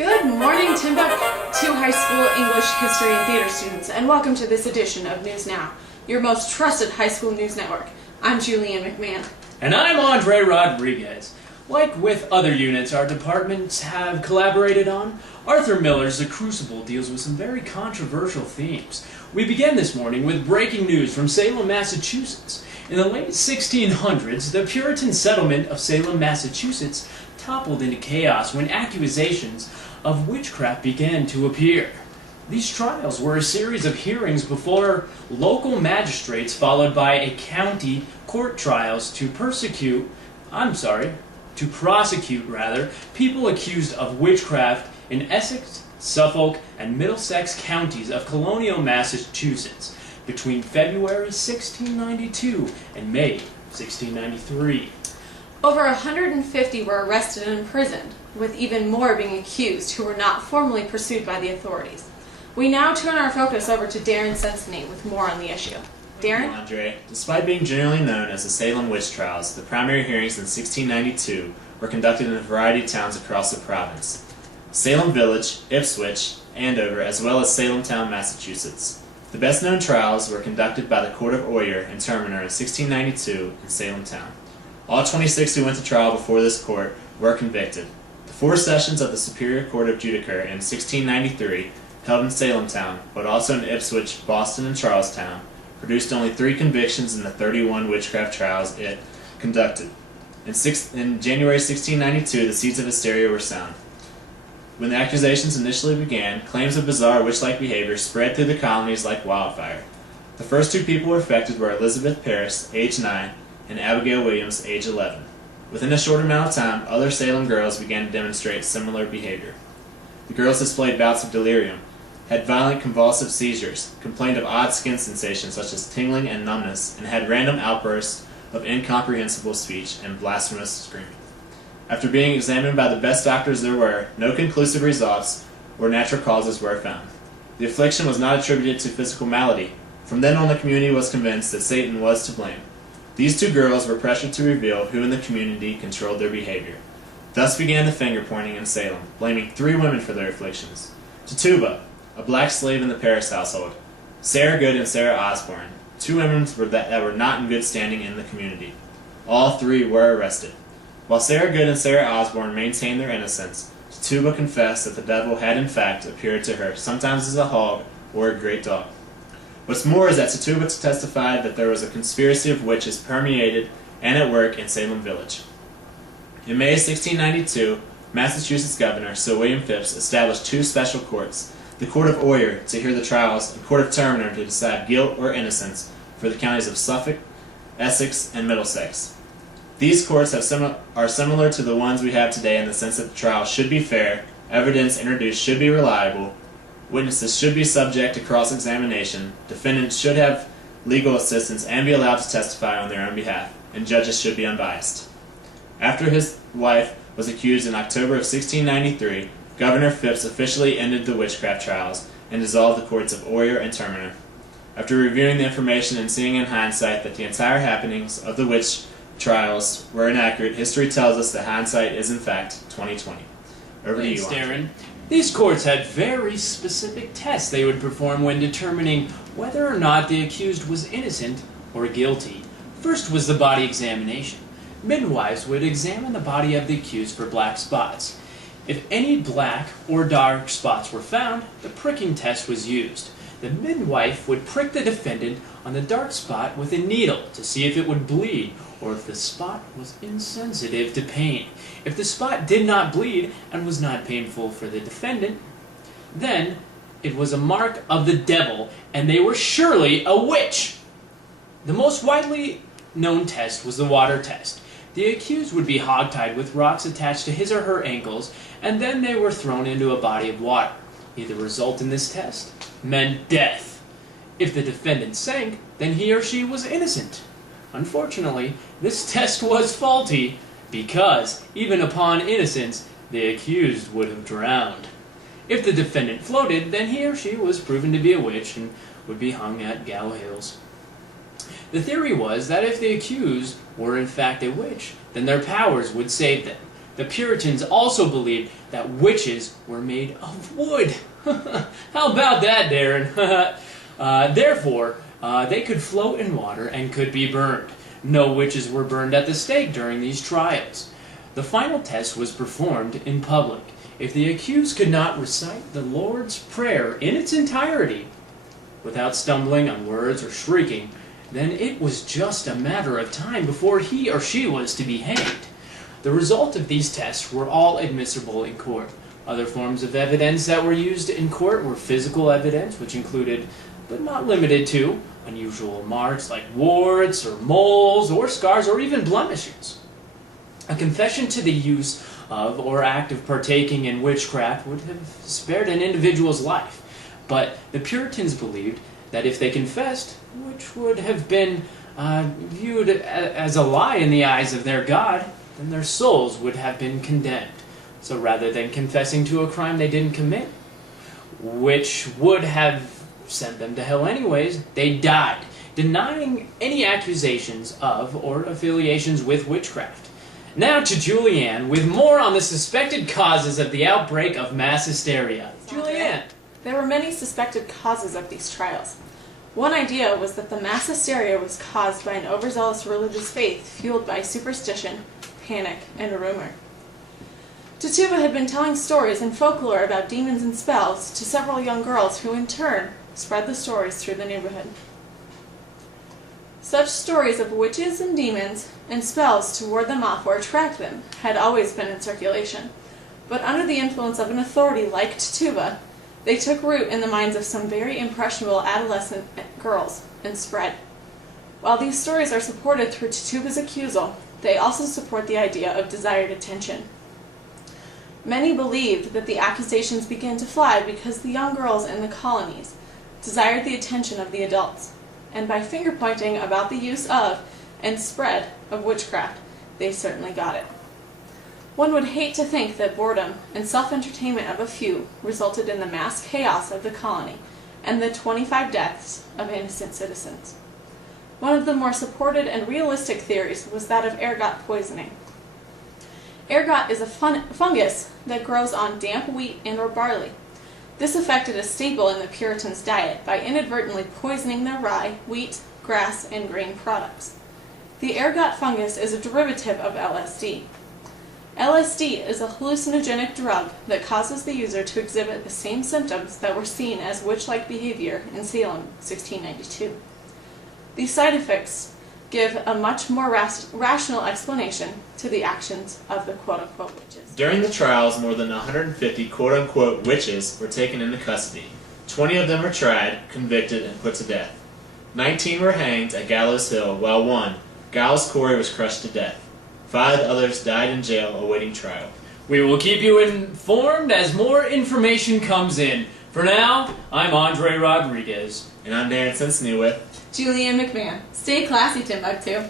Good morning, Timbuktu High School English, History, and Theater students, and welcome to this edition of News Now, your most trusted high school news network. I'm Julianne McMahon. And I'm Andre Rodriguez. Like with other units our departments have collaborated on, Arthur Miller's The Crucible deals with some very controversial themes. We begin this morning with breaking news from Salem, Massachusetts. In the late 1600s, the Puritan settlement of Salem, Massachusetts toppled into chaos when accusations of witchcraft began to appear. These trials were a series of hearings before local magistrates followed by a county court trials to prosecute people accused of witchcraft in Essex, Suffolk, and Middlesex counties of colonial Massachusetts between February 1692 and May 1693. Over 150 were arrested and imprisoned, with even more being accused who were not formally pursued by the authorities. We now turn our focus over to Darin Senseney with more on the issue. Darin? Andre, despite being generally known as the Salem witch trials, the primary hearings in 1692 were conducted in a variety of towns across the province. Salem Village, Ipswich, Andover, as well as Salem Town, Massachusetts. The best-known trials were conducted by the Court of Oyer and Terminer in 1692 in Salem Town. All 26 who went to trial before this court were convicted. The 4 sessions of the Superior Court of Judicature in 1693, held in Salem Town, but also in Ipswich, Boston, and Charlestown, produced only 3 convictions in the 31 witchcraft trials it conducted. In January 1692, the seeds of hysteria were sown. When the accusations initially began, claims of bizarre witch-like behavior spread through the colonies like wildfire. The first 2 people affected were Elizabeth Parris, age 9, and Abigail Williams, age 11. Within a short amount of time, other Salem girls began to demonstrate similar behavior. The girls displayed bouts of delirium, had violent convulsive seizures, complained of odd skin sensations such as tingling and numbness, and had random outbursts of incomprehensible speech and blasphemous screaming. After being examined by the best doctors there were, no conclusive results or natural causes were found. The affliction was not attributed to physical malady. From then on, the community was convinced that Satan was to blame. These 2 girls were pressured to reveal who in the community controlled their behavior. Thus began the finger-pointing in Salem, blaming 3 women for their afflictions. Tituba, a black slave in the Parris household, Sarah Good and Sarah Osborne, 2 women that were not in good standing in the community. All 3 were arrested. While Sarah Good and Sarah Osborne maintained their innocence, Tituba confessed that the devil had in fact appeared to her, sometimes as a hog or a great dog. What's more is that Tituba testified that there was a conspiracy of witches permeated and at work in Salem Village. In May 1692, Massachusetts Governor Sir William Phipps established 2 special courts, the Court of Oyer to hear the trials and Court of Terminer to decide guilt or innocence for the counties of Suffolk, Essex, and Middlesex. These courts are similar to the ones we have today in the sense that the trial should be fair, evidence introduced should be reliable, witnesses should be subject to cross-examination, defendants should have legal assistance and be allowed to testify on their own behalf, and judges should be unbiased. After his wife was accused in October of 1693, Governor Phipps officially ended the witchcraft trials and dissolved the courts of Oyer and Terminer. After reviewing the information and seeing in hindsight that the entire happenings of the witch trials were inaccurate, history tells us that hindsight is in fact 20/20. Over to you, Darin. These courts had very specific tests they would perform when determining whether or not the accused was innocent or guilty. First was the body examination. Midwives would examine the body of the accused for black spots. If any black or dark spots were found, the pricking test was used. The midwife would prick the defendant on the dark spot with a needle to see if it would bleed or if the spot was insensitive to pain. If the spot did not bleed and was not painful for the defendant, then it was a mark of the devil and they were surely a witch. The most widely known test was the water test. The accused would be hogtied with rocks attached to his or her ankles, and then they were thrown into a body of water. The result in this test meant death. If the defendant sank, then he or she was innocent. Unfortunately, this test was faulty, because, even upon innocence, the accused would have drowned. If the defendant floated, then he or she was proven to be a witch and would be hung at gallows. The theory was that if the accused were in fact a witch, then their powers would save them. The Puritans also believed that witches were made of wood. How about that, Darin? Therefore, they could float in water and could be burned. No witches were burned at the stake during these trials. The final test was performed in public. If the accused could not recite the Lord's Prayer in its entirety, without stumbling on words or shrieking, then it was just a matter of time before he or she was to be hanged. The result of these tests were all admissible in court. Other forms of evidence that were used in court were physical evidence, which included, but not limited to, unusual marks like warts or moles or scars or even blemishes. A confession to the use of or act of partaking in witchcraft would have spared an individual's life, but the Puritans believed that if they confessed, which would have been viewed as a lie in the eyes of their God, then their souls would have been condemned. So rather than confessing to a crime they didn't commit, which would have sent them to hell anyways, they died, denying any accusations of or affiliations with witchcraft. Now to Julianne with more on the suspected causes of the outbreak of mass hysteria. Julianne! There were many suspected causes of these trials. One idea was that the mass hysteria was caused by an overzealous religious faith fueled by superstition, panic, and rumor. Tituba had been telling stories and folklore about demons and spells to several young girls who in turn spread the stories through the neighborhood. Such stories of witches and demons and spells to ward them off or attract them had always been in circulation, but under the influence of an authority like Tituba, they took root in the minds of some very impressionable adolescent girls and spread. While these stories are supported through Tituba's accusal, they also support the idea of desired attention. Many believed that the accusations began to fly because the young girls in the colonies desired the attention of the adults, and by finger-pointing about the use of and spread of witchcraft, they certainly got it. One would hate to think that boredom and self-entertainment of a few resulted in the mass chaos of the colony and the 25 deaths of innocent citizens. One of the more supported and realistic theories was that of ergot poisoning. Ergot is a fungus that grows on damp wheat and or barley. This affected a staple in the Puritans' diet by inadvertently poisoning their rye, wheat, grass, and grain products. The ergot fungus is a derivative of LSD. LSD is a hallucinogenic drug that causes the user to exhibit the same symptoms that were seen as witch-like behavior in Salem, 1692. These side effects give a much more rational explanation to the actions of the quote-unquote witches. During the trials, more than 150 quote-unquote witches were taken into custody. 20 of them were tried, convicted, and put to death. 19 were hanged at Gallows Hill, while one, Giles Corey, was crushed to death. 5 others died in jail awaiting trial. We will keep you informed as more information comes in. For now, I'm Andre Rodriguez. And I'm Darin Senseney with Julianne McMahon. Stay classy, Timbuktu.